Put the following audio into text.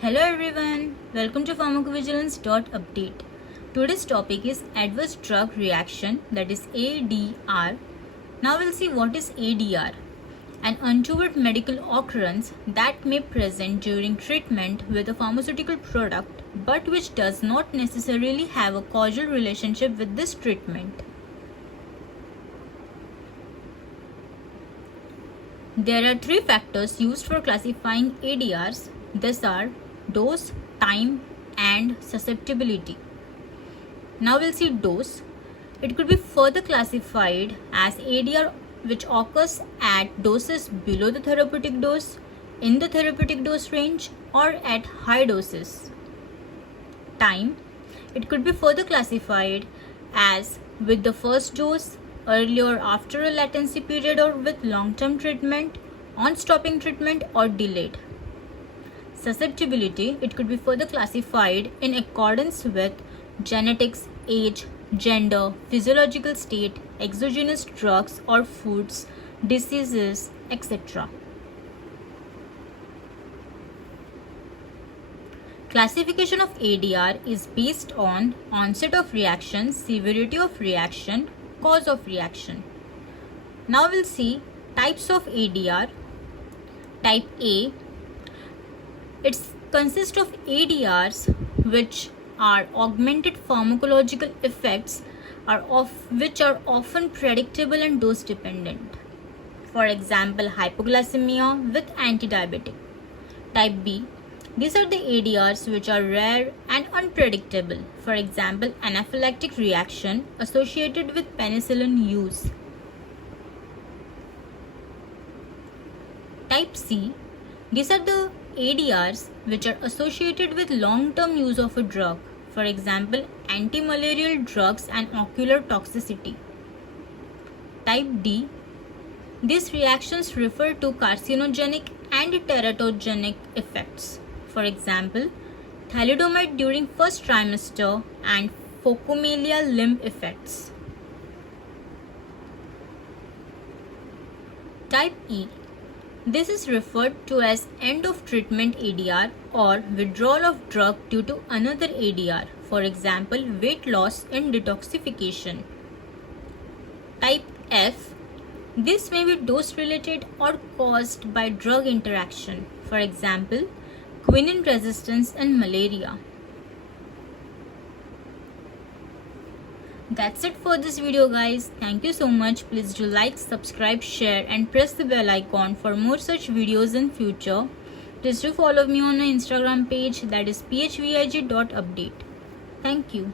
Hello everyone, welcome to pharmacovigilance.update. Today's topic is adverse drug reaction, that is ADR. Now we'll see what is ADR. An untoward medical occurrence that may present during treatment with a pharmaceutical product but which does not necessarily have a causal relationship with this treatment. There are three factors used for classifying ADRs. These are dose, time, and susceptibility. Now we'll see dose. It could be further classified as ADR which occurs at doses below the therapeutic dose, in the therapeutic dose range, or at high doses. Time. It could be further classified as with the first dose, early or after a latency period, or with long-term treatment, on stopping treatment, or delayed. Susceptibility, it could be further classified in accordance with genetics, age, gender, physiological state, exogenous drugs or foods, diseases, etc. Classification of ADR is based on onset of reaction, severity of reaction, cause of reaction. Now we'll see types of ADR. Type A. It consists of ADRs which are augmented pharmacological effects which are often predictable and dose dependent. For example, hypoglycemia with antidiabetic. Type B. These are the ADRs which are rare and unpredictable. For example, anaphylactic reaction associated with penicillin use. Type C. These are the ADRs which are associated with long-term use of a drug, for example, anti-malarial drugs and ocular toxicity. Type D. These reactions refer to carcinogenic and teratogenic effects, for example, thalidomide during first trimester and phocomelia limb effects. Type E. This is referred to as end of treatment ADR or withdrawal of drug due to another ADR, for example, weight loss and detoxification. Type F. This may be dose related or caused by drug interaction, for example, quinine resistance and malaria. That's it for this video guys. Thank you so much. Please do like, subscribe, share and press the bell icon for more such videos in future. Please do follow me on my Instagram page, that is phvig.update. Thank you.